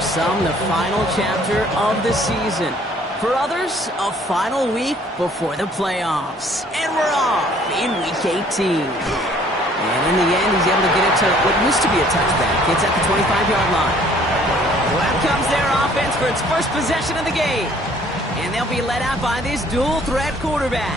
For some, the final chapter of the season. For others, a final week before the playoffs. And we're off in Week 18. And in the end, he's able to get it to what used to be a touchback. It's at the 25-yard line. Well, out comes their offense for its first possession of the game. And they'll be led out by this dual-threat quarterback.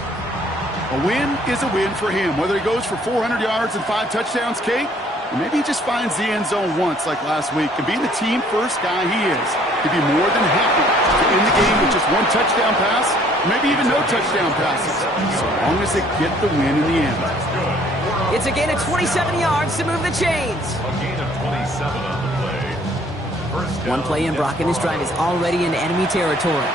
A win is a win for him. Whether he goes for 400 yards and 5 touchdowns, Kate, or maybe he just finds the end zone once like last week. And being the team-first guy he is, he'd be more than happy to end the game with just 1 touchdown pass, maybe even no touchdown passes, so long as they get the win in the end. It's a gain of 27 yards to move the chains. A gain of 27 on the play. First down. One play in, Brock, and this drive is already in enemy territory.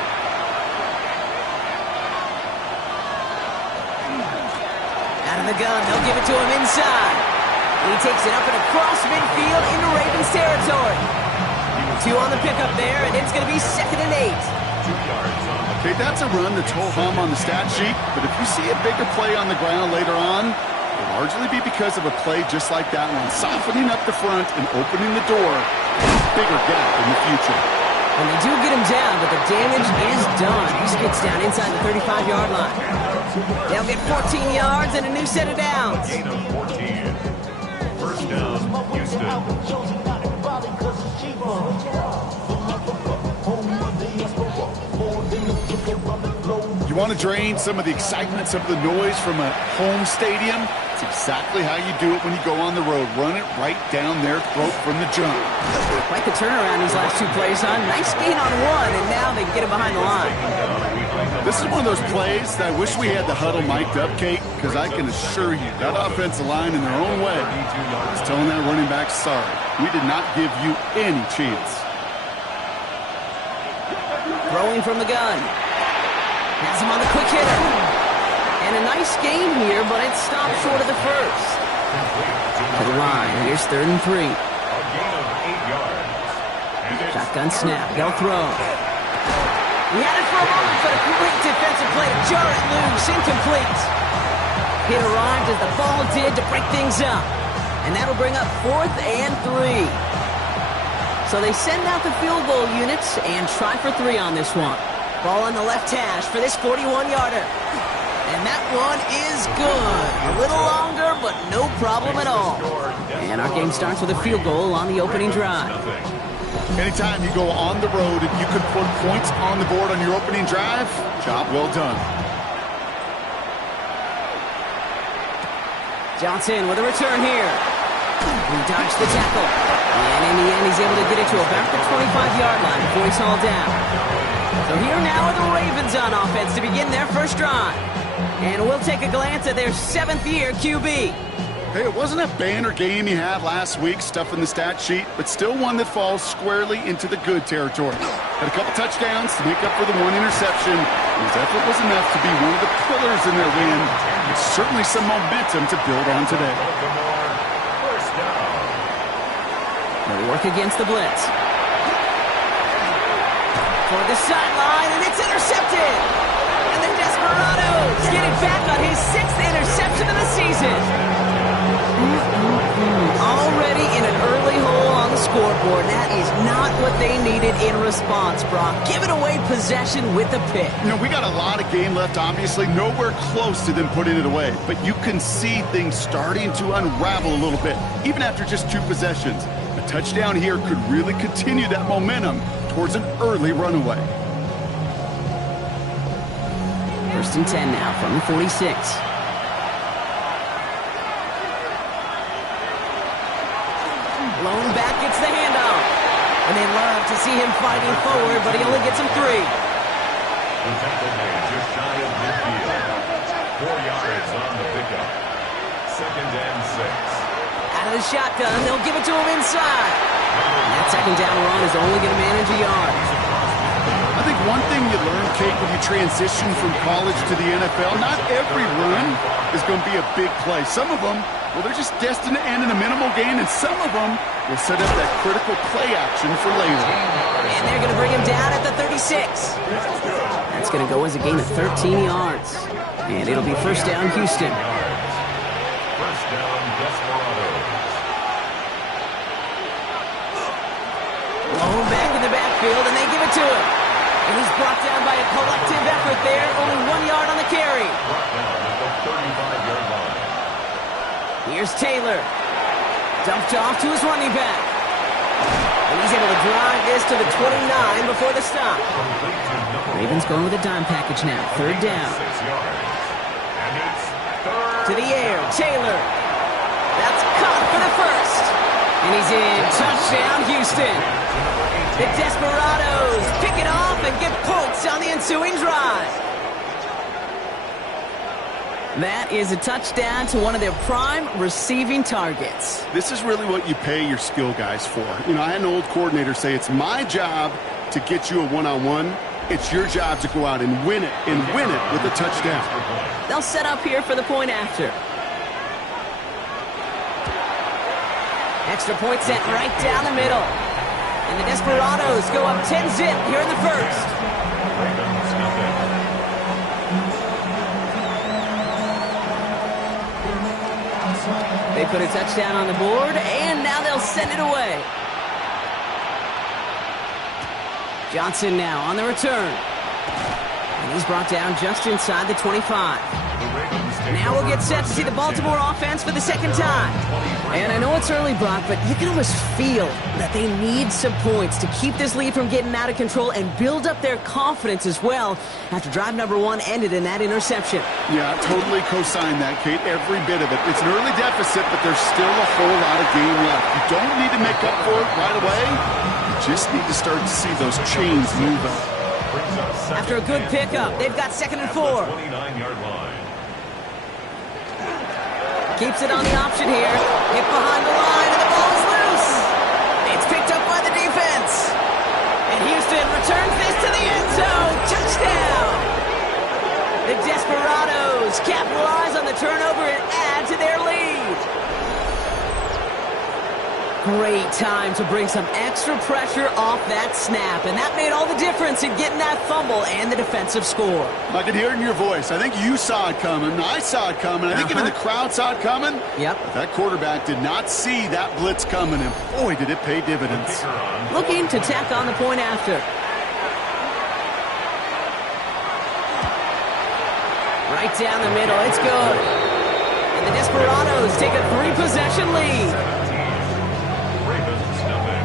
Out of the gun, they'll give it to him inside. He takes it up and across midfield into Ravens territory. 2 on the pickup there, and it's going to be 2nd and 8. 2 yards on the Okay, that's a run that's ho-hum on the stat sheet, but if you see a bigger play on the ground later on, it'll largely be because of a play just like that one, softening up the front and opening the door to a bigger gap in the future. And they do get him down, but the damage is done. He skids down inside the 35-yard line. They'll get 14 yards and a new set of downs. gain of 14. First down, Houston. You want to drain some of the excitement, some of the noise from a home stadium? It's exactly how you do it when you go on the road. Run it right down their throat from the jump. Quite the turnaround these last 2 plays, huh? Nice gain on 1, and now they get him behind the line. This is one of those plays that I wish we had the huddle mic'd up, Kate, because I can assure you that offensive line in their own way is telling that running back, sorry, we did not give you any chance. Throwing from the gun. Has him on the quick hitter. And a nice gain here, but it stopped short of the first. To the line, here's 3rd and 3. A gain of 8 yards. Shotgun snap, they'll throw. He had it for a moment, but a great defensive play to jar it loose, incomplete. It arrived as the ball did to break things up. And that'll bring up 4th and 3. So they send out the field goal units and try for 3 on this one. Ball on the left hash for this 41-yarder. And that one is good. A little longer, but no problem at all. And our game starts with a field goal on the opening drive. Anytime you go on the road and you can put points on the board on your opening drive, job well done. Johnson with a return here. He dodged the tackle. And in the end, he's able to get it to about the 25-yard line before he's hauled down. So here now are the Ravens on offense to begin their first drive. And we'll take a glance at their 7th-year QB. Hey, it wasn't a banner game you had last week, stuff in the stat sheet, but still one that falls squarely into the good territory. Had a couple touchdowns to make up for the 1 interception. His effort was enough to be one of the pillars in their win. It's certainly some momentum to build on today. First down. They'll work against the blitz. For the sideline, and it's intercepted. And the Desperados get it back on his 6th interception of the season. Already in an early hole on the scoreboard. That is not what they needed in response, Brock. Giving away possession with the pick. You know, we got a lot of game left, obviously. Nowhere close to them putting it away. But you can see things starting to unravel a little bit, even after just 2 possessions. A touchdown here could really continue that momentum towards an early runaway. 1st and 10 now from the 46. Lone back gets the handoff. And they love to see him fighting forward, but he only gets him 3. The tackle made just shy of midfield. 4 yards on the pickup. 2nd and 6. Out of the shotgun, they'll give it to him inside. And that 2nd down run is only going to manage a yard. I think one thing you learn, Kate, when you transition from college to the NFL, not every run is going to be a big play. Some of them, well, they're just destined to end in a minimal gain, and some of them will set up that critical play action for later. And they're going to bring him down at the 36. That's going to go as a gain of 13 yards. And it'll be 1st down, Houston. First down, Desperados. Lone back in the backfield, and they give it to him. And he's brought down by a collective effort there. Only 1 yard on the carry. Brought down at the 35-yard line. Here's Taylor. Dumped off to his running back. And he's able to drive this to the 29 before the stop. Ravens going with a dime package now. Third down. 6 yards. And it's To the air, Taylor. That's caught for the first. And he's in. Touchdown, Houston. The Desperados pick it off and get points on the ensuing drive. That is a touchdown to one of their prime receiving targets. This is really what you pay your skill guys for. You know, I had an old coordinator say it's my job to get you a one-on-one. It's your job to go out and win it with a touchdown. They'll set up here for the point after. Extra point sent right down the middle. And the Desperados go up 10-zip here in the first. Ravens nothing. They put a touchdown on the board, and now they'll send it away. Johnson now on the return. And he's brought down just inside the 25. Now we'll get set to see the Baltimore offense for the second time. And I know it's early, Brock, but you can almost feel that they need some points to keep this lead from getting out of control and build up their confidence as well after drive number 1 ended in that interception. Yeah, totally co-sign that, Kate, every bit of it. It's an early deficit, but there's still a whole lot of game left. You don't need to make up for it right away. You just need to start to see those chains move up. After a good pickup, they've got 2nd and 4. 29-yard line. Keeps it on the option here. Hit behind the line, and the ball is loose. It's picked up by the defense. And Houston returns this to the end zone. Touchdown! The Desperados capitalize on the turnover and add to their lead. Great time to bring some extra pressure off that snap, and that made all the difference in getting that fumble and the defensive score. I could hear it in your voice. I think you saw it coming. I saw it coming. I think even the crowd saw it coming. Yep. But that quarterback did not see that blitz coming, and boy, did it pay dividends. Looking to tack on the point after. Right down the middle. It's good. And the Desperados take a 3-possession lead. Ravens nothing.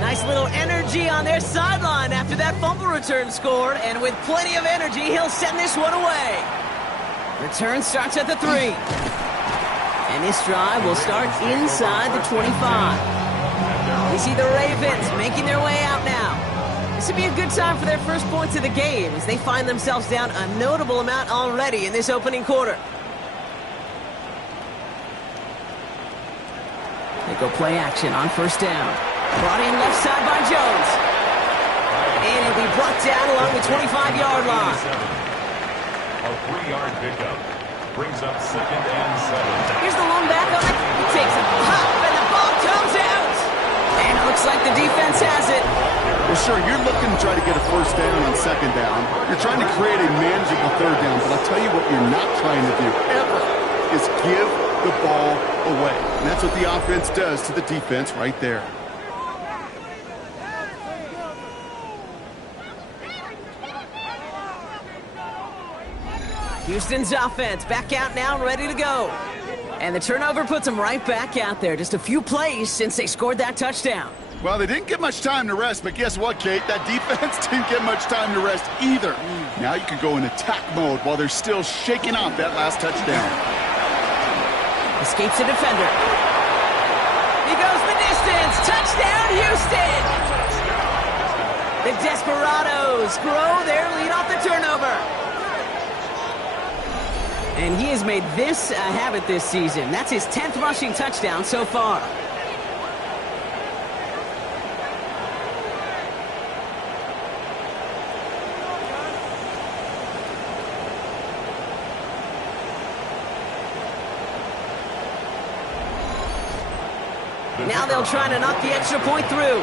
Nice little energy on their sideline after that fumble return scored, and with plenty of energy, he'll send this one away. Return starts at the 3. And this drive will start inside the 25. We see the Ravens making their way out now. This would be a good time for their first points of the game as they find themselves down a notable amount already in this opening quarter. They go play action on first down. Brought in left side by Jones. And he'll be brought down along the 25-yard line. A 3-yard pickup brings up 2nd and 7. Here's the long back on it. He takes a hop, and the ball comes out. And it looks like the defense has it. Well, sure, you're looking to try to get a first down on 2nd down. You're trying to create a manageable 3rd down, but I'll tell you what you're not trying to do ever is give the ball away. And that's what the offense does to the defense right there. Houston's offense back out now and ready to go. And the turnover puts them right back out there. Just a few plays since they scored that touchdown. Well, they didn't get much time to rest, but guess what, Kate? That defense didn't get much time to rest either. Now you can go in attack mode while they're still shaking off that last touchdown. Escapes a defender. He goes the distance. Touchdown, Houston! The Desperados grow their lead off the turnover. And he has made this a habit this season. That's his 10th rushing touchdown so far. Now they'll try to knock the extra point through.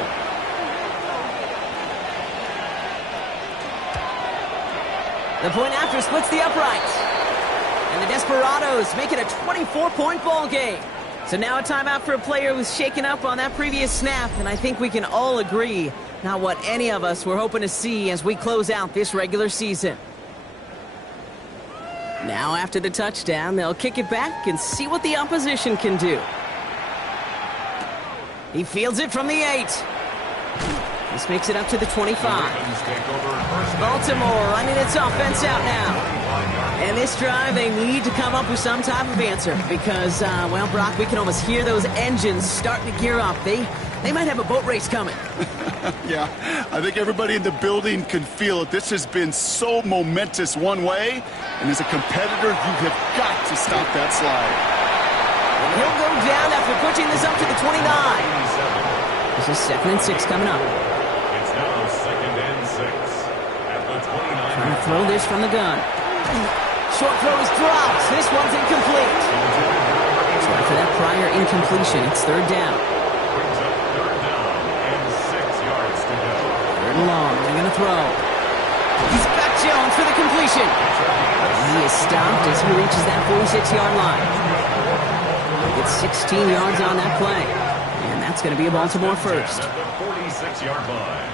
The point after splits the uprights. And the Desperados make it a 24-point ball game. So now a timeout for a player who's shaken up on that previous snap, and I think we can all agree not what any of us were hoping to see as we close out this regular season. Now after the touchdown, they'll kick it back and see what the opposition can do. He fields it from the 8. This makes it up to the 25. Baltimore running its offense out now. And this drive, they need to come up with some type of answer because, well, Brock, we can almost hear those engines starting to gear up. They might have a boat race coming. Yeah, I think everybody in the building can feel it. This has been so momentous one way, and as a competitor, you have got to stop that slide. And he'll go down after pushing this up to the 29. This is 2nd and 6 coming up. It's now 2nd and 6 at the 29. Trying to throw this from the gun. Short throw is dropped. This one's incomplete. So after that prior incompletion, it's 3rd down. Brings up 3rd down and 6 yards to go. 3rd and long. They're going to throw. He's got Jones for the completion. He is stopped as he reaches that 46-yard line. It's 16 yards on that play. And that's going to be a Baltimore first. At the 46-yard line.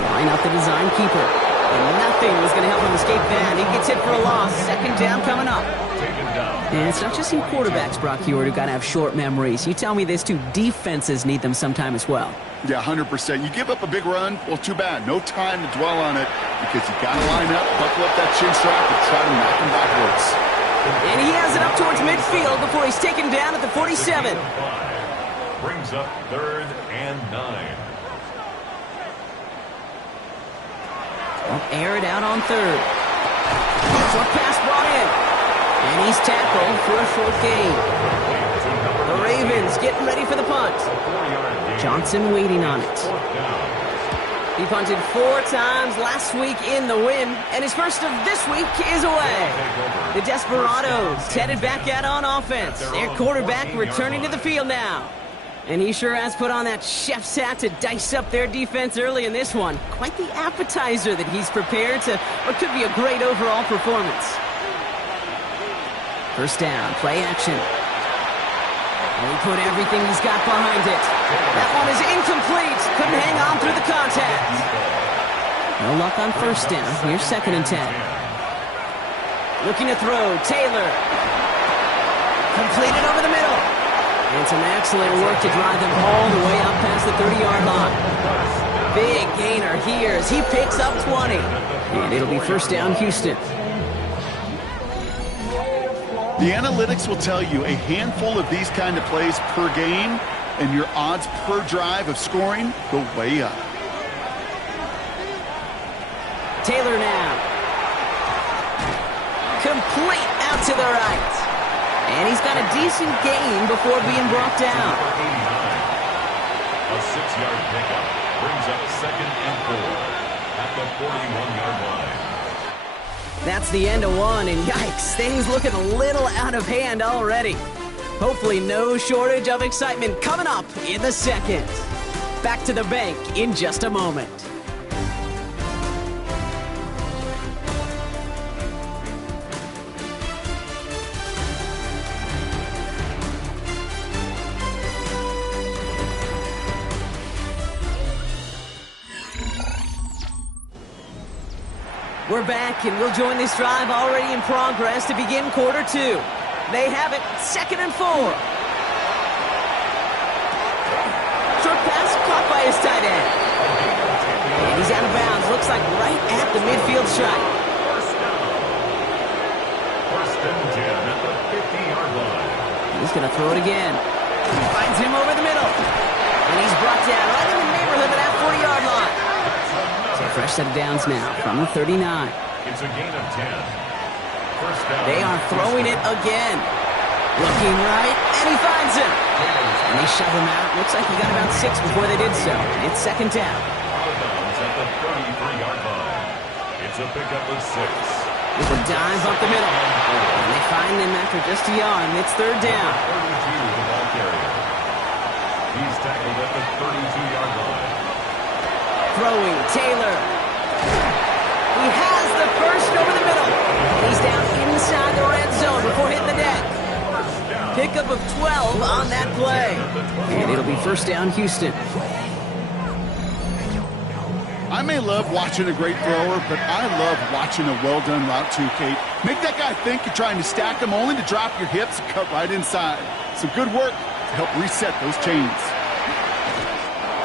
Line up the design keeper. And nothing was going to help him escape that. He gets hit for a loss. 2nd down coming up. Taken down. And it's not just you quarterbacks, Brock Hewitt, who got to have short memories. You tell me this too, defenses need them sometime as well. Yeah, 100%. You give up a big run, well, too bad. No time to dwell on it because you got to line up, buckle up that chin strap, and try to knock him backwards. And he has it up towards midfield before he's taken down at the 47. Brings up 3rd and 9. Air it out on 3rd. Short pass brought in. And he's tackled for a short gain. The Ravens getting ready for the punt. Johnson waiting on it. He punted 4 times last week in the win, and his first of this week is away. The Desperados headed back out on offense. Their quarterback returning to the field now. And he sure has put on that chef's hat to dice up their defense early in this one. Quite the appetizer that he's prepared to what could be a great overall performance. 1st down, play action. And he put everything he's got behind it. That one is incomplete. Couldn't hang on through the contact. No luck on 1st down. Here's 2nd and 10. Looking to throw, Taylor. Completed over the middle. And some excellent work to drive them all the way up past the 30-yard line. Big gainer here as he picks up 20. And it'll be 1st down, Houston. The analytics will tell you a handful of these kind of plays per game, and your odds per drive of scoring go way up. Taylor now. Complete out to the right. And he's got a decent gain before being brought down. A 6-yard pickup brings up 2nd and 4 at the 41-yard line. That's the end of one, and yikes, things looking a little out of hand already. Hopefully no shortage of excitement coming up in the 2nd. Back to the bank in just a moment. We're back, and we'll join this drive already in progress to begin quarter 2. They have it, 2nd and 4. Short pass caught by his tight end. And he's out of bounds, looks like right at the midfield stripe. 1st and 10 at the 50-yard line. He's going to throw it again. He finds him over the middle. And he's brought down right in the neighborhood of that 40-yard line. So a fresh set of downs now from the 39. It's a gain of 10. 1st down. They are throwing it again. Looking right, and he finds him. And they shove him out. Looks like he got about 6 before they did so. It's 2nd down. Out of bounds at the 33-yard line. It's a pickup of 6. With a dive up the middle. And they find him after just a yard, and it's 3rd down. 32, the ball carrier. He's tackled at the 32-yard line. Throwing, Taylor. He has the first over the middle. He's down inside Pickup of 12 on that play. And it'll be first down, Houston. I may love watching a great thrower, but I love watching a well-done route too, Kate. Make that guy think you're trying to stack him only to drop your hips and cut right inside. Some good work to help reset those chains.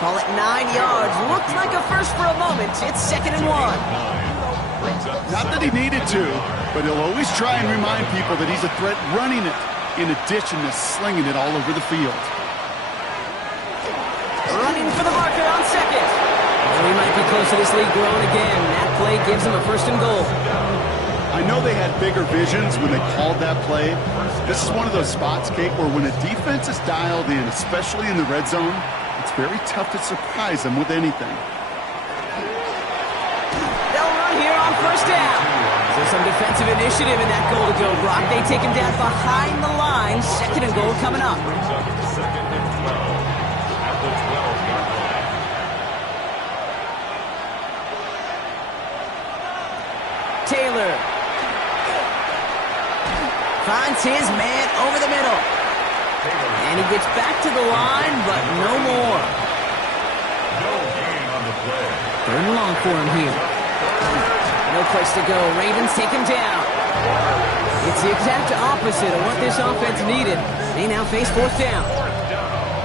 Call it 9 yards. Looked like a first for a moment. It's 2nd and 1. Not that he needed to, but he'll always try and remind people that he's a threat running it, in addition to slinging it all over the field. Running for the marker on 2nd. We might be close to this lead growing again. That play gives him a 1st and goal. I know they had bigger visions when they called that play. This is one of those spots, Kate, where when a defense is dialed in, especially in the red zone, it's very tough to surprise them with anything. They'll run here on 1st down. So some defensive initiative in that goal to go, Brock. They take him down behind the line. 2nd and goal coming up. Second and 12 at the 12-yard line. Taylor finds his man over the middle. And he gets back to the line, but no more. No gain on the play. 3rd and long for him here. No place to go. Ravens take him down. It's the exact opposite of what this offense needed. They now face 4th down.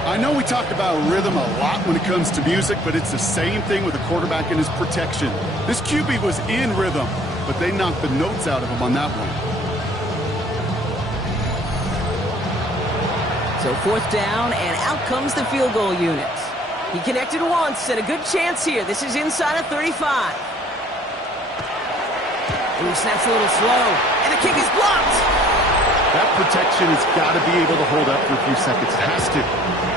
I know we talk about rhythm a lot when it comes to music, but it's the same thing with a quarterback and his protection. This QB was in rhythm, but they knocked the notes out of him on that one. So 4th down, and out comes the field goal unit. He connected once, and a good chance here. This is inside of 35. Ooh, snaps a little slow, and the kick is blocked. That protection has got to be able to hold up for a few seconds. It has to.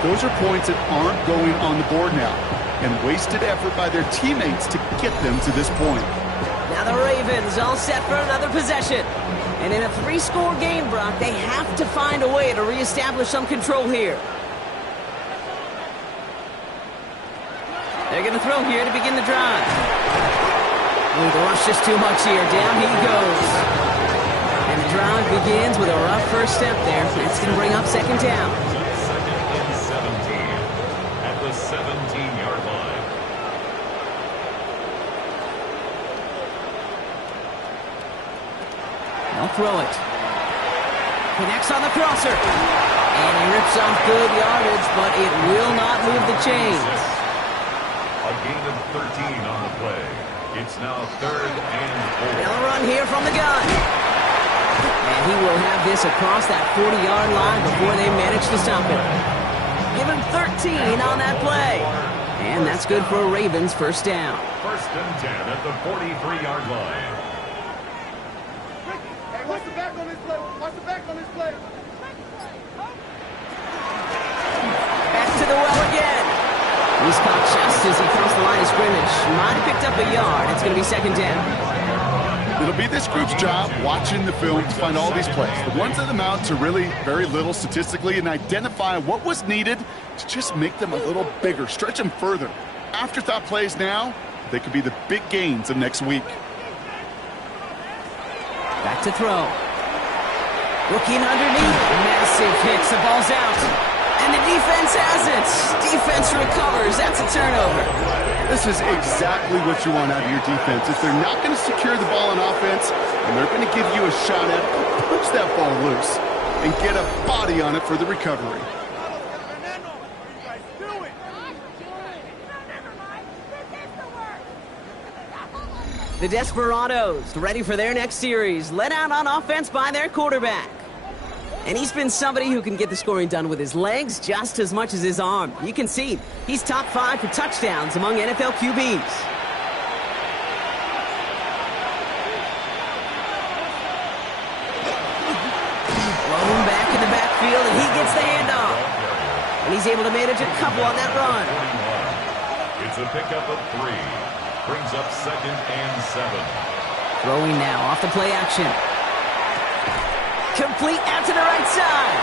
Those are points that aren't going on the board now, and wasted effort by their teammates to get them to this point. Now the Ravens all set for another possession. And in a 3-score game, Brock, they have to find a way to reestablish some control here. They're going to throw here to begin the drive. Ooh, the rush just too much here. Down he goes. And the drive begins with a rough first step there. That's going to bring up 2nd down. 2nd and 17 at the 17-yard line. They'll throw it. Connects on the crosser. And he rips off good yardage, but it will not move the chains. A gain of 13 on the play. It's now 3rd and 4. They'll run here from the gun. And he will have this across that 40-yard line before they manage to stop it. Give him 13 on that play. And that's good for a Ravens 1st down. 1st and 10 at the 43-yard line. Hey, watch the back on this play. Watch the back on this play. Back to the well again. He's caught just as he crossed the line of scrimmage. Might have picked up a yard. It's going to be 2nd down. It'll be this group's job watching the film to find all these plays. The ones that amount to really very little statistically and identify what was needed to just make them a little bigger, stretch them further. Afterthought plays now, they could be the big gains of next week. Back to throw. Looking underneath. Massive hits. The ball's out. And the defense has it. Defense recovers. That's a turnover. This is exactly what you want out of your defense. If they're not going to secure the ball on offense, and they're going to give you a shot at it, push that ball loose and get a body on it for the recovery. The Desperados ready for their next series. Led out on offense by their quarterback. And he's been somebody who can get the scoring done with his legs just as much as his arm. You can see he's top 5 for touchdowns among NFL QBs. Thrown back in the backfield, and he gets the handoff. And he's able to manage a couple on that run. It's a pickup of 3. Brings up 2nd and 7. Throwing now off the play action. Complete out to the right side.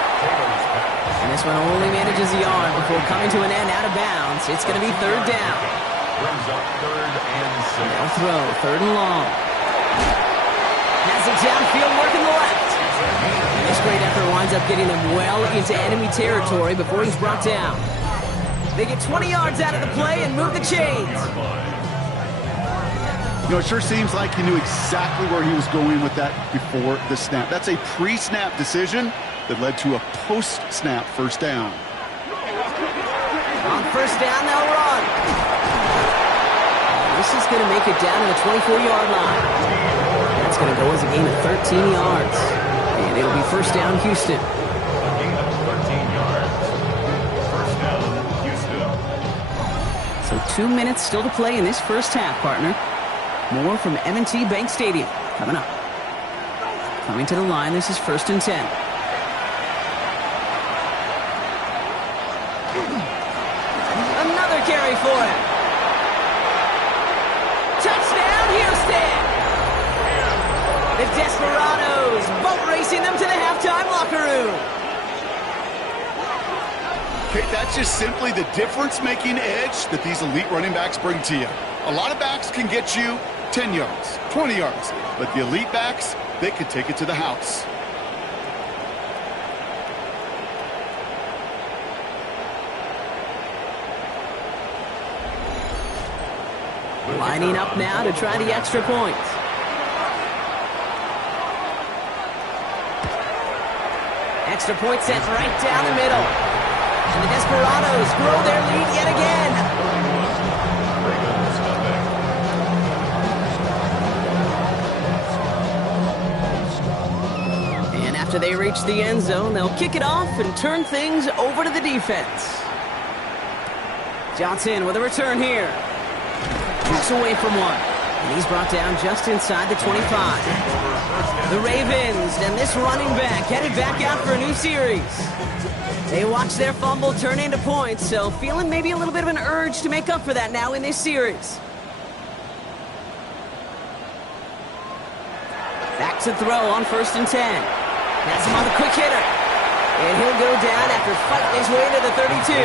And this one only manages a yard before coming to an end out of bounds. It's going to be 3rd down. Brings up 3rd and 6. They'll throw 3rd and long. Has it downfield, working the left. And this great effort winds up getting them well into enemy territory before he's brought down. They get 20 yards out of the play and move the chains. You know, it sure seems like he knew exactly where he was going with that before the snap. That's a pre-snap decision that led to a post-snap first down. On first down, they'll run. This is going to make it down to the 24-yard line. That's going to go as a gain of 13 yards. And it'll be first down, Houston. A gain of 13 yards. First down, Houston. So 2 minutes still to play in this first half, partner. More from M&T Bank Stadium coming up. Coming to the line, this is first and 10. Another carry for him. Touchdown, Houston! The Desperados boat racing them to the halftime locker room. Okay, that's just simply the difference-making edge that these elite running backs bring to you. A lot of backs can get you 10 yards, 20 yards, but the elite backs, they could take it to the house. Lining up now to try the extra point. Extra point sent right down the middle. And the Desperados grow their lead yet again. And after they reach the end zone, they'll kick it off and turn things over to the defense. Johnson with a return here. Walks away from one. And he's brought down just inside the 25. The Ravens and this running back headed back out for a new series. They watch their fumble turn into points, so feeling maybe a little bit of an urge to make up for that now in this series. Back to throw on first and 10. Has him on the quick hitter. And he'll go down after fighting his way to the 32.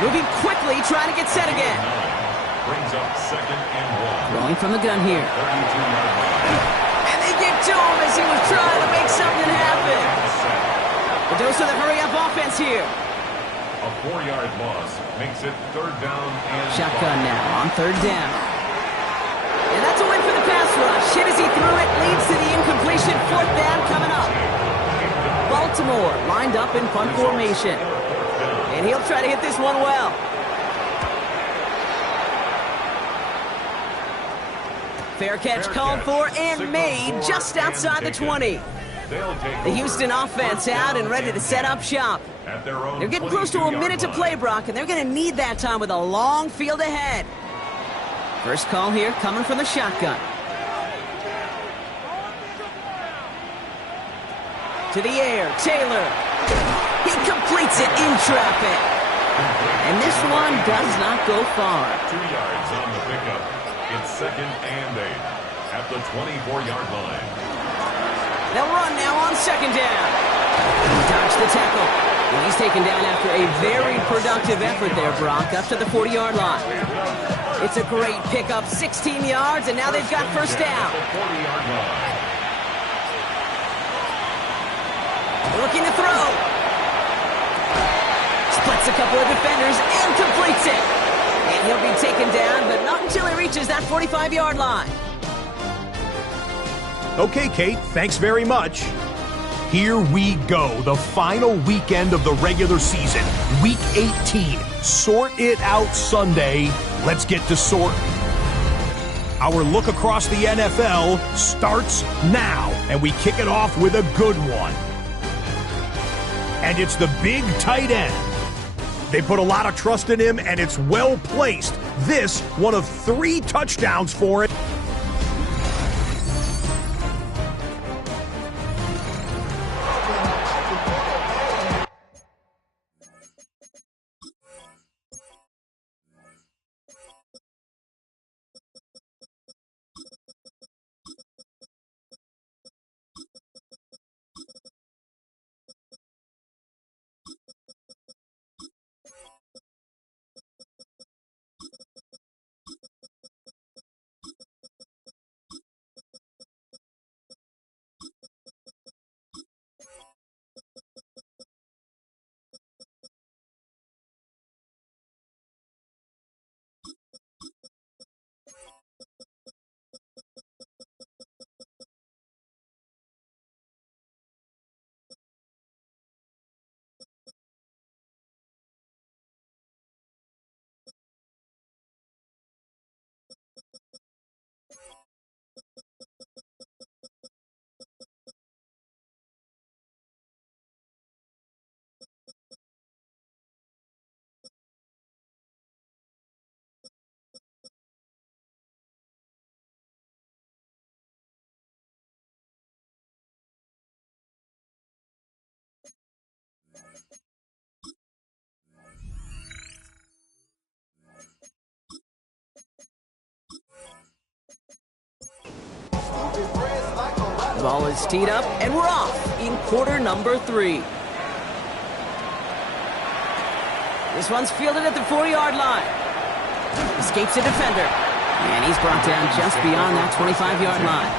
Moving quickly, trying to get set again. Brings up second and 1. Throwing from the gun here. 32-yard line. And they get to him as he was trying to make something happen. A dose of the hurry-up offense here. A 4-yard loss makes it third down and Shotgun now on third down. And that's a win for the pass rush. Hit as he threw it, leads to the incompletion. Fourth down coming up. Baltimore lined up in punt formation. And he'll try to hit this one well. Fair catch called for and made just outside the 20. The Houston offense out and ready to set up shop. They're getting close to a minute to play, Brock, and they're going to need that time with a long field ahead. First call here coming from the shotgun. To the air, Taylor. He completes it in traffic. And this one does not go far. 2 yards on the pickup. It's second and 8 at the 24-yard line. They'll run now on second down. He dodged the tackle. And he's taken down after a very productive effort there, Brock, up to the 40-yard line. It's a great pickup, 16 yards, and now they've got first down. Looking to throw. Splits a couple of defenders and completes it. And he'll be taken down, but not until he reaches that 45-yard line. Okay, Kate, thanks very much. Here we go, the final weekend of the regular season. Week 18, Sort It Out Sunday. Let's get to sorting. Our look across the NFL starts now, and we kick it off with a good one. And it's the big tight end. They put a lot of trust in him, and it's well placed. This, one of 3 touchdowns for it. The ball is teed up, and we're off in quarter number 3. This one's fielded at the 40-yard line. Escapes a defender. And he's brought down just beyond that 25-yard line.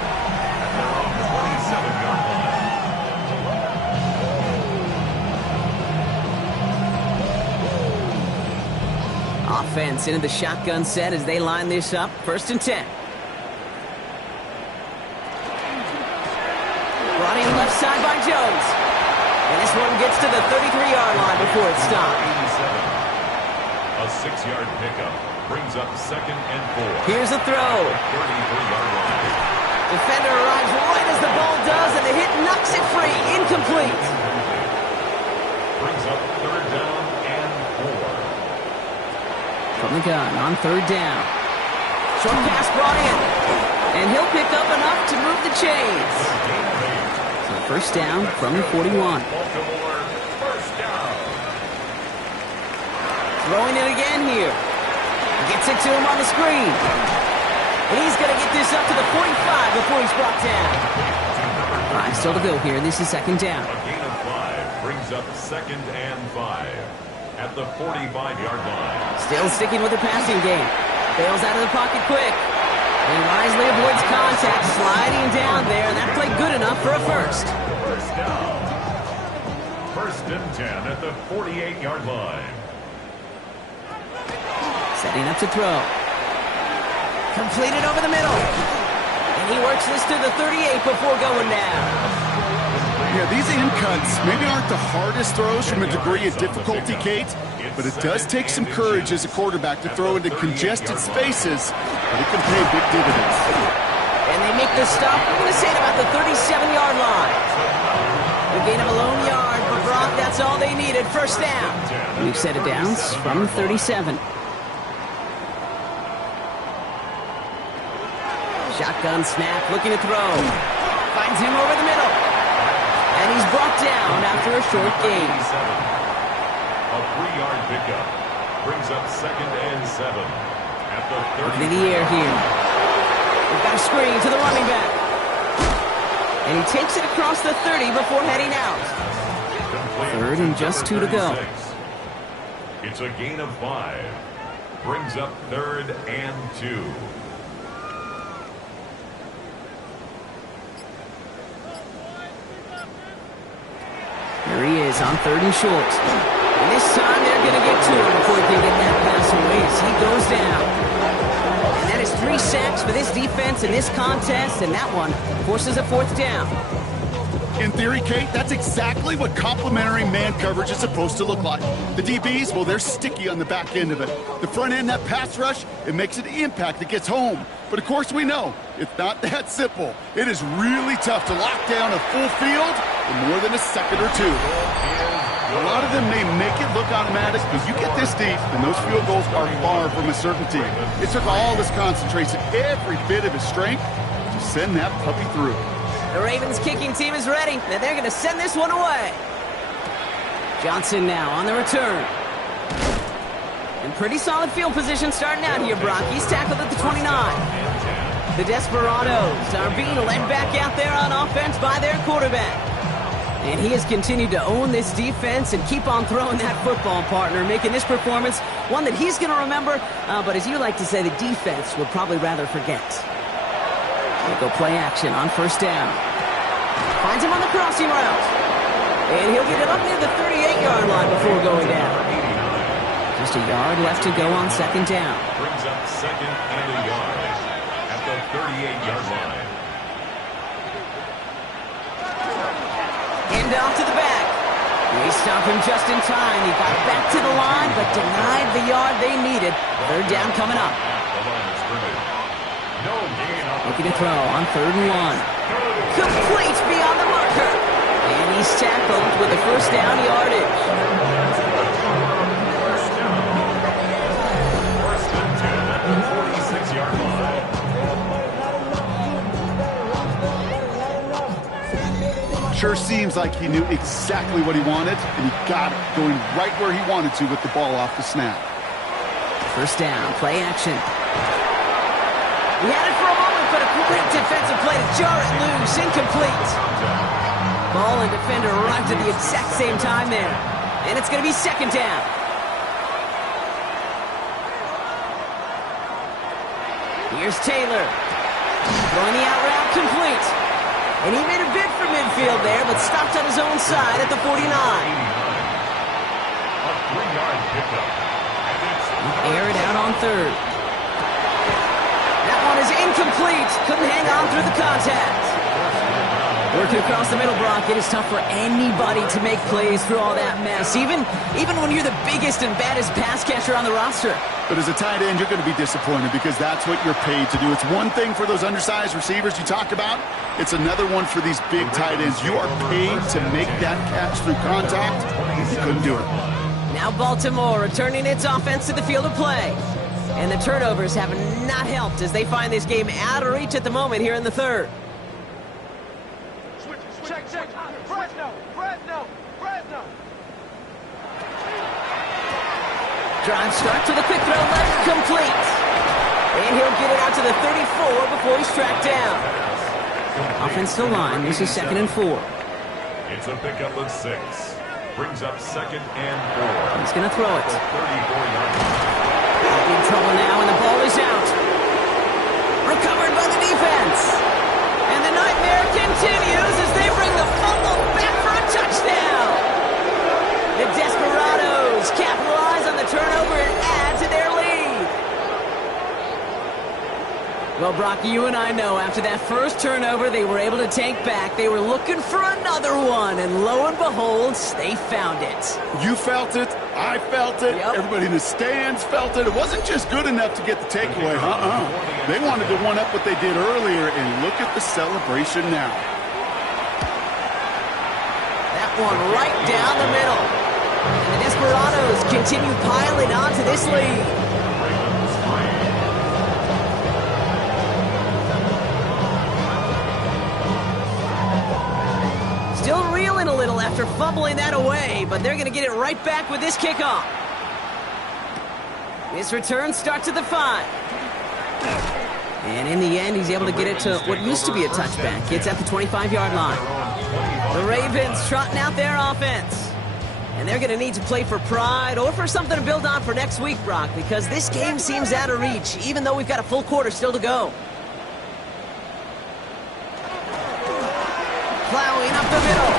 Offense into the shotgun set as they line this up. 1st and 10. Brought in left side by Jones. And this one gets to the 33-yard line before it stopped. A 6-yard pickup brings up 2nd and 4. Here's a throw. 33-yard line. Defender arrives right as the ball does, and the hit knocks it free. Incomplete. Brings up 3rd down and 4. From the gun on 3rd down. Short pass brought in. And he'll pick up enough to move the chains. So 1st down from the 41. Baltimore, 1st down. Throwing it again here. Gets it to him on the screen. And he's going to get this up to the 45 before he's brought down. 5 still to go here. This is 2nd down. A gain of 5 brings up 2nd and 5 at the 45-yard line. Still sticking with the passing game. Bails out of the pocket quick. And wisely avoids contact, sliding down there, and that played good enough for a first. 1st down. 1st and 10 at the 48-yard line. Setting up to throw. Completed over the middle. And he works this to the 38 before going down. Yeah, these in cuts maybe aren't the hardest throws from a degree of difficulty, Kate, but it does take some courage as a quarterback to throw into congested spaces, but it can pay big dividends. And they make the stop, I'm going to say, at about the 37-yard line. A gain of a lone yard, but Brock, that's all they needed. 1st down. We've set it down from 37. Shotgun snap, looking to throw. Finds him over the middle. And he's brought down after a short gain. A 3-yard pickup brings up 2nd and 7 at the 30. Looking in the air here. We've got a screen to the running back. And he takes it across the 30 before heading out. 3rd and just 2 to go. It's a gain of 5. Brings up 3rd and 2. Here he is on 3rd and short. And this time they're going to get to him before he can get that pass away as he goes down. And that is 3 sacks for this defense in this contest, and that one forces a 4th down. In theory, Kate, that's exactly what complementary man coverage is supposed to look like. The DBs, well, they're sticky on the back end of it. The front end, that pass rush, it makes an impact that gets home. But of course we know, it's not that simple. It is really tough to lock down a full field in more than a second or two. A lot of them may make it look automatic, but you get this deep, and those field goals are far from a certainty. It took all his concentration, every bit of his strength, to send that puppy through. The Ravens kicking team is ready, and they're going to send this one away. Johnson now on the return. In pretty solid field position starting out here, Brock. He's tackled at the 29. The Desperados are being led back out there on offense by their quarterback. And he has continued to own this defense and keep on throwing that football, partner, making this performance one that he's going to remember, but as you like to say, the defense would probably rather forget. They go play action on 1st down. Finds him on the crossing route. And he'll get it up near the 38-yard line before going down. Just a yard left to go on 2nd down. Brings up 2nd and a yard at the 38-yard line. End off to the back. They stop him just in time. He got back to the line, but denied the yard they needed. 3rd down coming up. Looking to throw on 3rd and 1. Complete beyond the marker. And he's tackled with the 1st down yardage. 1st and 10 at the 46-yard line. sure seems like he knew exactly what he wanted, and he got it, going right where he wanted to with the ball off the snap. First down, play action. He had it for a moment, but a great defensive play to jar it loose, incomplete. Ball and defender arrived at the exact same time there. And it's going to be second down. Here's Taylor. Throwing the out route complete. And he made a bid for midfield there, but stopped on his own side at the 49. A 3-yard pickup. Air it out on third. That one is incomplete. Couldn't hang on through the contact. Working across the middle, Brock, it is tough for anybody to make plays through all that mess, even when you're the biggest and baddest pass catcher on the roster. But as a tight end, you're going to be disappointed because that's what you're paid to do. It's one thing for those undersized receivers you talk about. It's another one for these big tight ends. You are paid to make that catch through contact. You couldn't do it. Now Baltimore returning its offense to the field of play. And the turnovers have not helped as they find this game out of reach at the moment here in the third. Check. Fresno. Drive start to the quick throw left, complete. And he'll get it out to the 34 before he's tracked down. Offensive line, this is 2nd and 4. It's a pickup of 6. Brings up 2nd and 4. He's going to throw it. 34-yard In trouble now, and the ball is out. Recovered by the defense. And the nightmare continues as they bring the fumble back for a touchdown. The Desperados capitalize on the turnover and add to their lead. Well, Brock, you and I know after that first turnover, they were able to take back. They were looking for another one, and lo and behold, they found it. You felt it. I felt it. Yep. Everybody in the stands felt it. It wasn't just good enough to get the takeaway. They wanted to one-up what they did earlier, and look at the celebration now. That one right down the middle. And the Desperados continue piling on to this lead. Still reeling a little after fumbling that away, but they're going to get it right back with this kickoff. This return starts at the 5. And in the end, he's able to get it to what used to be a touchback. It's at the 25-yard line. The Ravens trotting out their offense. And they're going to need to play for pride or for something to build on for next week, Brock, because this game seems out of reach, even though we've got a full quarter still to go. Plowing up the middle.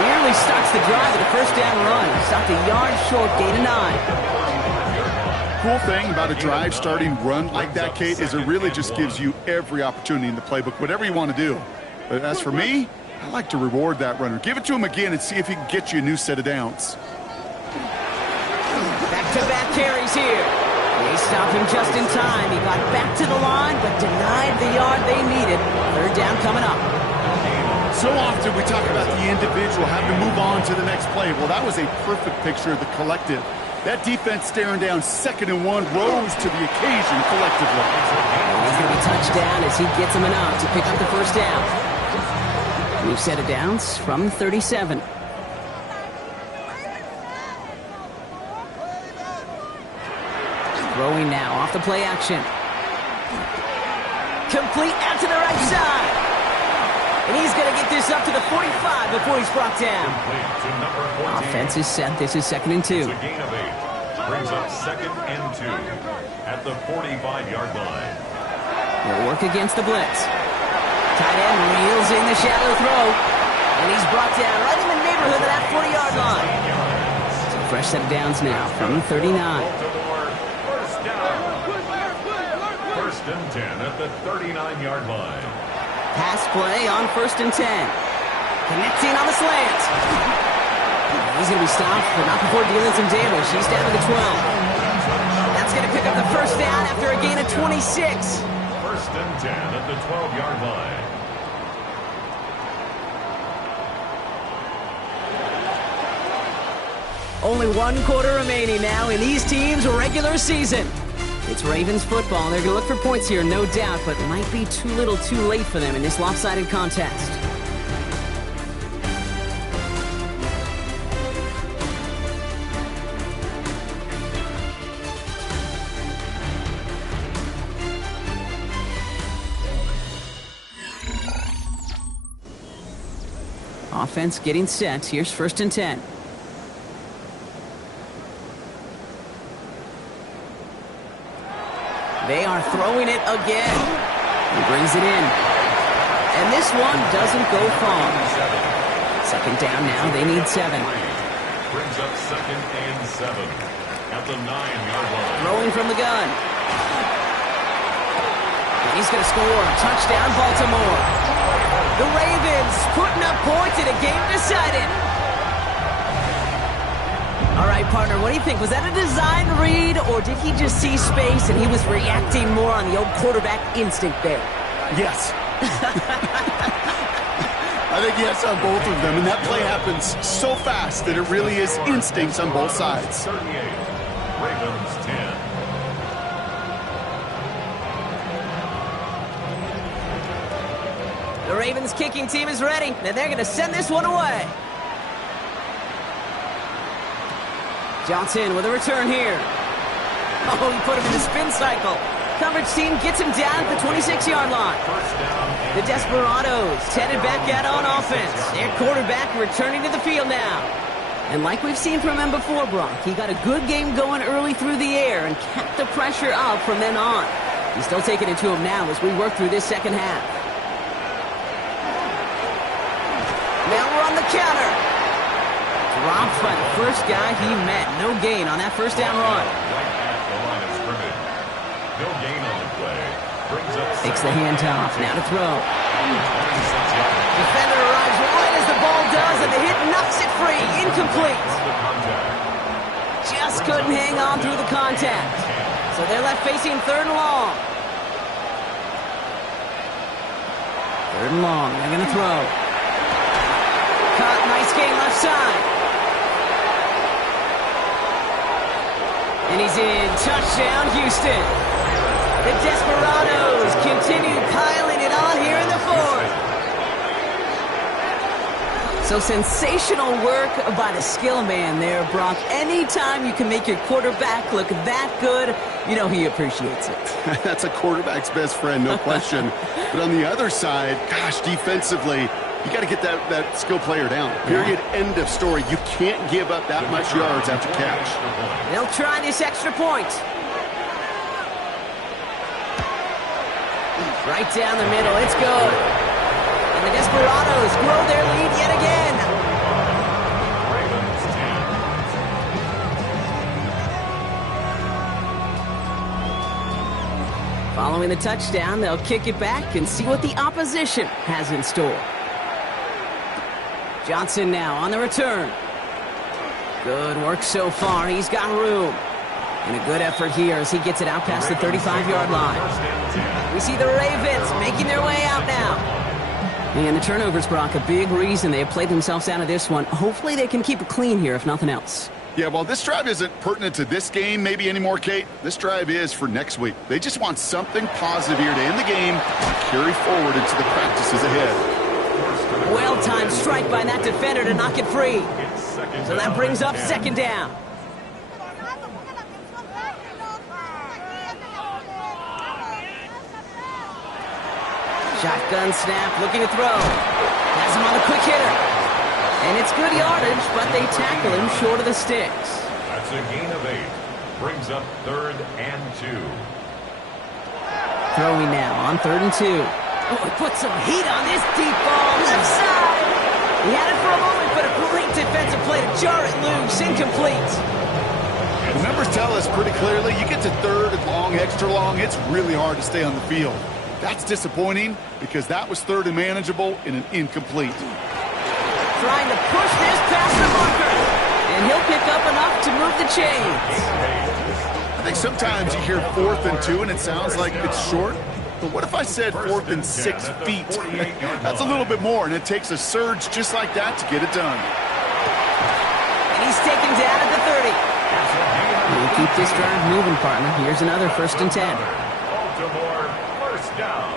Nearly starts the drive with a first down run. Stopped a yard short, gain of 9. Cool thing about a drive starting run like that, Kate, is it really just gives you every opportunity in the playbook, whatever you want to do. But as for me, I like to reward that runner. Give it to him again and see if he can get you a new set of downs. Back-to-back carries here. They stopped him just in time. He got back to the line, but denied the yard they needed. Third down coming up. So often we talk about the individual having to move on to the next play. Well, that was a perfect picture of the collective. That defense staring down 2nd and 1 rose to the occasion collectively. And he's going to be touchdown as he gets him enough to pick up the first down. New set of downs from 37. Throwing now off the play action. Complete out to the right side. And he's going to get this up to the 45 before he's brought down. Offense is set. This is 2nd and 2. It's a gain of 8. Brings up 2nd and 2 at the 45-yard line. He'll work against the blitz. Tight end reels in the shallow throw. And he's brought down right in the neighborhood of that 40-yard line. So fresh set of downs now from 39. First down. First and 10 at the 39-yard line. Pass play on 1st and 10. Connecting on the slant. He's going to be stopped, but not before dealing some damage. He's down to the 12. That's going to pick up the first down after a gain of 26. First and 10 at the 12-yard line. Only 1 quarter remaining now in these teams' regular season. It's Ravens football. They're going to look for points here, no doubt, but it might be too little too late for them in this lopsided contest. Offense getting set. Here's 1st and 10. They are throwing it again. He brings it in. And this one doesn't go far. 2nd down now. They need 7. Brings up 2nd and 7 at the 9-yard line. Throwing from the gun. He's going to score. Touchdown, Baltimore. The Ravens putting up points in a game decided. All right, partner, what do you think? Was that a design read, or did he just see space and he was reacting more on the old quarterback instinct there? Yes. I think yes on both of them, and that play happens so fast that it really is instincts on both sides. 38, Ravens 10. The Ravens kicking team is ready, and they're going to send this one away. Johnson with a return here. Oh, he put him in the spin cycle. Coverage team gets him down at the 26-yard line. The Desperados headed back out on offense. Their quarterback returning to the field now. And like we've seen from him before, Brock, he got a good game going early through the air and kept the pressure up from then on. He's still taking it to him now as we work through this second half. Now we're on the counter. Dropped by the first guy he met. No gain on that 1st down run. No gain on the play. Brings up Takes the handoff. Now to throw. Defender arrives right as the ball does, and the hit knocks it free. Incomplete. Just couldn't hang on through the contact. So they're left facing 3rd and long. 3rd and long. They're going to throw. Caught. Nice game left side. And he's in. Touchdown, Houston. The Desperados continue piling it on here in the 4th. So sensational work by the skill man there, Brock. Anytime you can make your quarterback look that good, you know he appreciates it. That's a quarterback's best friend, no question. But on the other side, gosh, defensively, you got to get that skill player down. Period. End of story. You can't give up that much yards after catch. They'll try this extra point. Right down the middle. It's good. And the Desperados grow their lead yet again. Ravens 10. Following the touchdown, they'll kick it back and see what the opposition has in store. Johnson now on the return. Good work so far. He's got room. And a good effort here as he gets it out past the 35-yard line. We see the Ravens making their way out now. And the turnovers, Brock, a big reason they have played themselves out of this one. Hopefully they can keep it clean here, if nothing else. Yeah, well, this drive isn't pertinent to this game maybe anymore, Kate. This drive is for next week. They just want something positive here to end the game and carry forward into the practices ahead. Well-timed strike by that defender to knock it free. So that brings up 2nd down. Shotgun snap, looking to throw. Has him on the quick hitter. And it's good yardage, but they tackle him short of the sticks. That's a gain of 8. Brings up 3rd and 2. Throwing now on 3rd and 2. Oh, he put some heat on this deep ball. Left side. He had it for a moment, but a great defensive play to jar it loose. Incomplete. The numbers tell us pretty clearly, you get to 3rd and long, extra long, it's really hard to stay on the field. That's disappointing because that was 3rd and manageable in an incomplete. Trying to push this past the marker. And he'll pick up enough to move the chains. I think sometimes you hear 4th and 2 and it sounds like it's short. But what if I said 4th and 6 feet? That's a little bit more, and it takes a surge just like that to get it done. And he's taken down at the 30. We'll keep this drive moving, partner. Here's another 1st and 10. Baltimore, 1st down.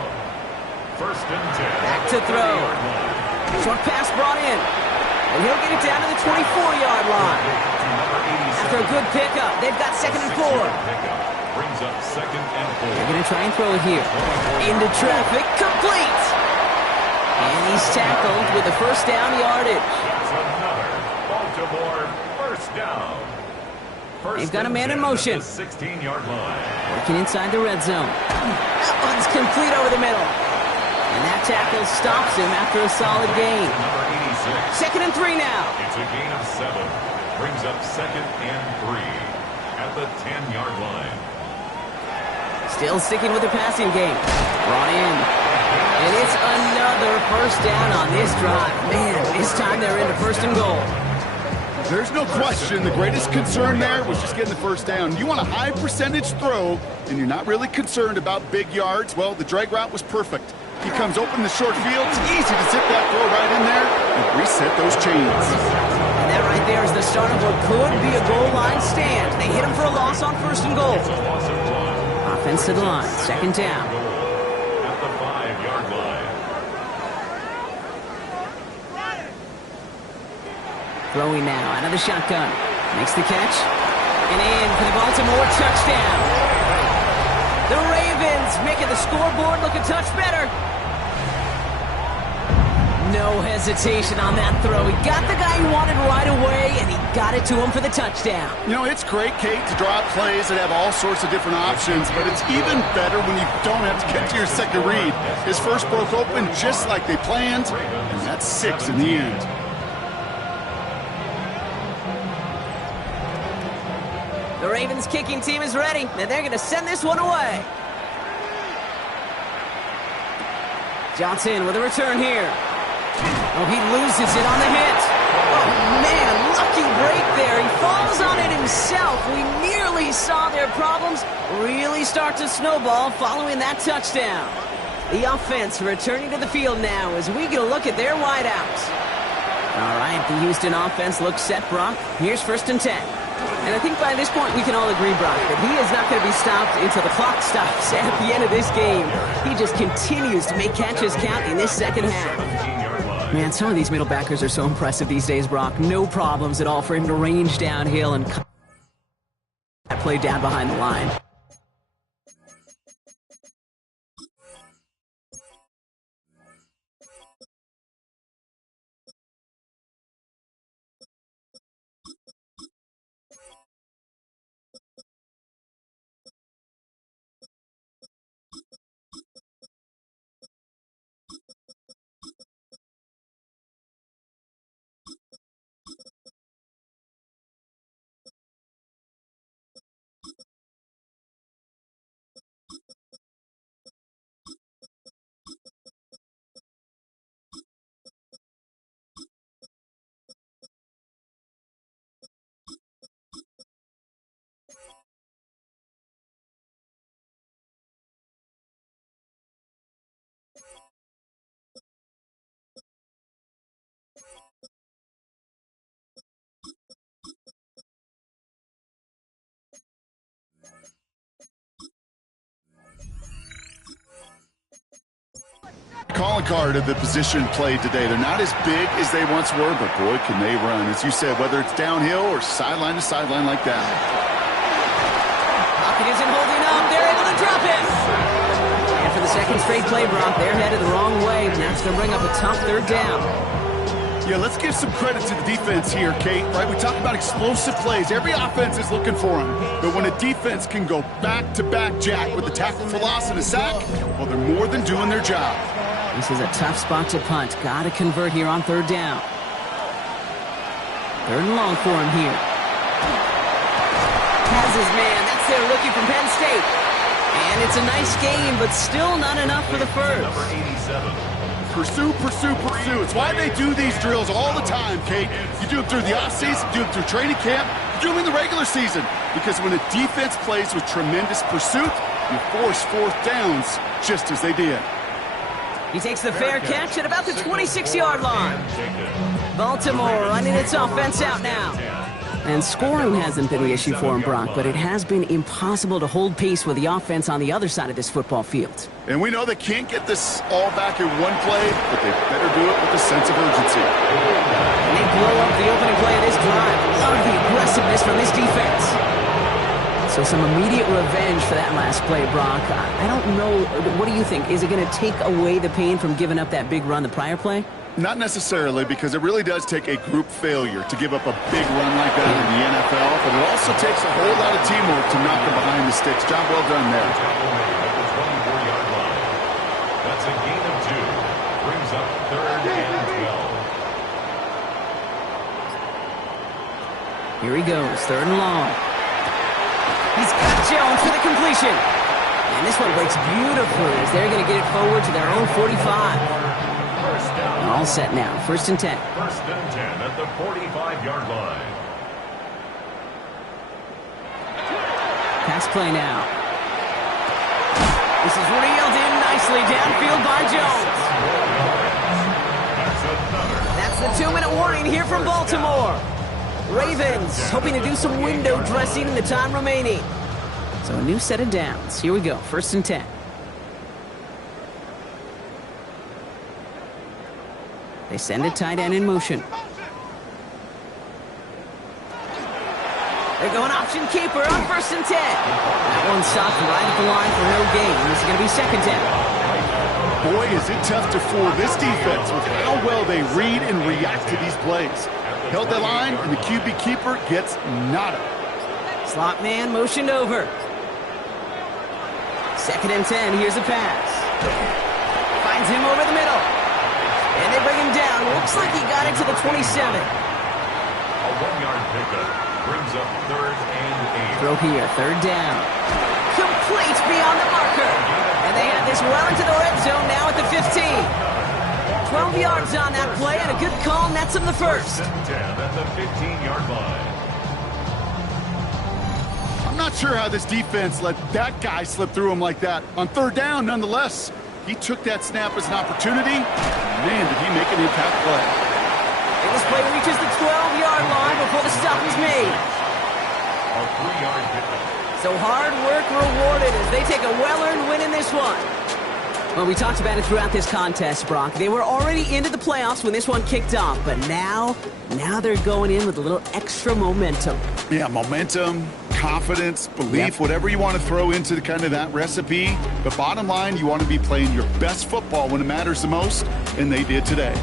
1st and 10. Back to throw. Short pass brought in. And he'll get it down to the 24-yard line. After a good pickup, they've got 2nd and 4. Brings up 2nd and 4. They're going to try and throw it here. Into traffic, complete. And he's He's tackled with the first down yardage. It's another Baltimore first down. They've got a man in motion. 16-yard line. Working inside the red zone. That one's complete over the middle. And that tackle stops him after a solid gain. Number 86. 2nd and 3 now. It's a gain of 7. Brings up 2nd and 3 at the 10-yard line. Still sticking with the passing game. Brought in. And it's another first down on this drive. Man, this time they're into 1st and goal. There's no question the greatest concern there was just getting the first down. You want a high percentage throw, and you're not really concerned about big yards. Well, the drag route was perfect. He comes open the short field. It's easy to zip that throw right in there and reset those chains. And that right there is the start of what could be a goal line stand. They hit him for a loss on 1st and goal. Offense to the line. 2nd down. At the 5-yard line. Throwing now out of the shotgun. Makes the catch. And in for the Baltimore touchdown. The Ravens making the scoreboard look a touch better. No hesitation on that throw. He got the guy he wanted right away, and he got it to him for the touchdown. You know, it's great, Kate, to draw up plays that have all sorts of different options, but it's even better when you don't have to get to your second read. His first broke open just like they planned, and that's 6 in the end. The Ravens kicking team is ready, and they're going to send this one away. Johnson with a return here. Oh, he loses it on the hit. Oh, man, lucky break there. He falls on it himself. We nearly saw their problems really start to snowball following that touchdown. The offense returning to the field now as we get a look at their wideouts. All right, the Houston offense looks set, Brock. Here's 1st and 10. And I think by this point we can all agree, Brock, that he is not going to be stopped until the clock stops at the end of this game. He just continues to make catches count in this second half. Man, some of these middle backers are so impressive these days, Brock. No problems at all for him to range downhill and cut that play down behind the line. Calling card of the position played today. They're not as big as they once were, but boy, can they run. As you said, whether it's downhill or sideline to sideline like that. Pocket isn't holding up. They're able to drop it. And for the second straight play, Brock, they're headed the wrong way. And that's going to bring up a tough 3rd down. Yeah, let's give some credit to the defense here, Kate, right? We talk about explosive plays. Every offense is looking for them. But when a defense can go back-to-back jack with a tackle for loss and a sack, well, they're more than doing their job. This is a tough spot to punt. Got to convert here on 3rd down. 3rd and long for him here. Has his man. That's their rookie from Penn State. And it's a nice game, but still not enough for the first. Number 87. Pursue, pursue, pursue. It's why they do these drills all the time, Kate. You do them through the offseason, you do them through training camp, you do them in the regular season. Because when a defense plays with tremendous pursuit, you force 4th downs just as they did. He takes the fair catch at about the 26-yard line. Baltimore running its offense out now. And scoring hasn't been the issue for him, Brock, but it has been impossible to hold pace with the offense on the other side of this football field. And we know they can't get this all back in one play, but they better do it with a sense of urgency. And they blow up the opening play of this drive. Love the aggressiveness from this defense. So some immediate revenge for that last play, Brock. I don't know. What do you think? Is it going to take away the pain from giving up that big run the prior play? Not necessarily, because it really does take a group failure to give up a big run like that in the NFL, but it also takes a whole lot of teamwork to knock them behind the sticks. Job well done there. That's a gain of 2. Brings up 3rd and 12. Here he goes, 3rd and long. He's got Jones for the completion. And this one breaks beautifully as they're going to get it forward to their own 45. All set now, 1st and 10. 1st and 10 at the 45-yard line. Pass play now. This is reeled in nicely downfield by Jones. That's the 2-minute warning here from Baltimore. Ravens hoping to do some window dressing in the time remaining. So a new set of downs. Here we go, 1st and 10. They send a tight end in motion. They're going option keeper on 1st and 10. That one stopped right at the line for no gain. This is going to be 2nd down. Boy, is it tough to fool this defense with how well they read and react to these plays. Held that line, and the QB keeper gets nada. Slot man motioned over. 2nd and 10. Here's a pass. Finds him over the middle. And they bring him down. Looks like he got it to the 27. A 1-yard pickup brings up 3rd and 8. Throw here, 3rd down. Complete beyond the marker. And they have this well into the red zone now at the 15. 12 yards on that play and a good call nets him the 1st. 10 at the 15-yard line. I'm not sure how this defense let that guy slip through him like that. On 3rd down, nonetheless, he took that snap as an opportunity. Man, did he make an impact play. And this play reaches the 12-yard line before the stop is made. A 3-yard pickup. So hard work rewarded as they take a well-earned win in this one. Well, we talked about it throughout this contest, Brock. They were already into the playoffs when this one kicked off, but now they're going in with a little extra momentum. Yeah, momentum, confidence, belief, whatever you want to throw into the kind of that recipe. But bottom line, you want to be playing your best football when it matters the most, and they did today.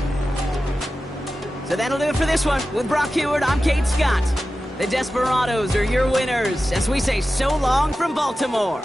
So that'll do it for this one. With Brock Heward, I'm Kate Scott. The Desperados are your winners as we say so long from Baltimore.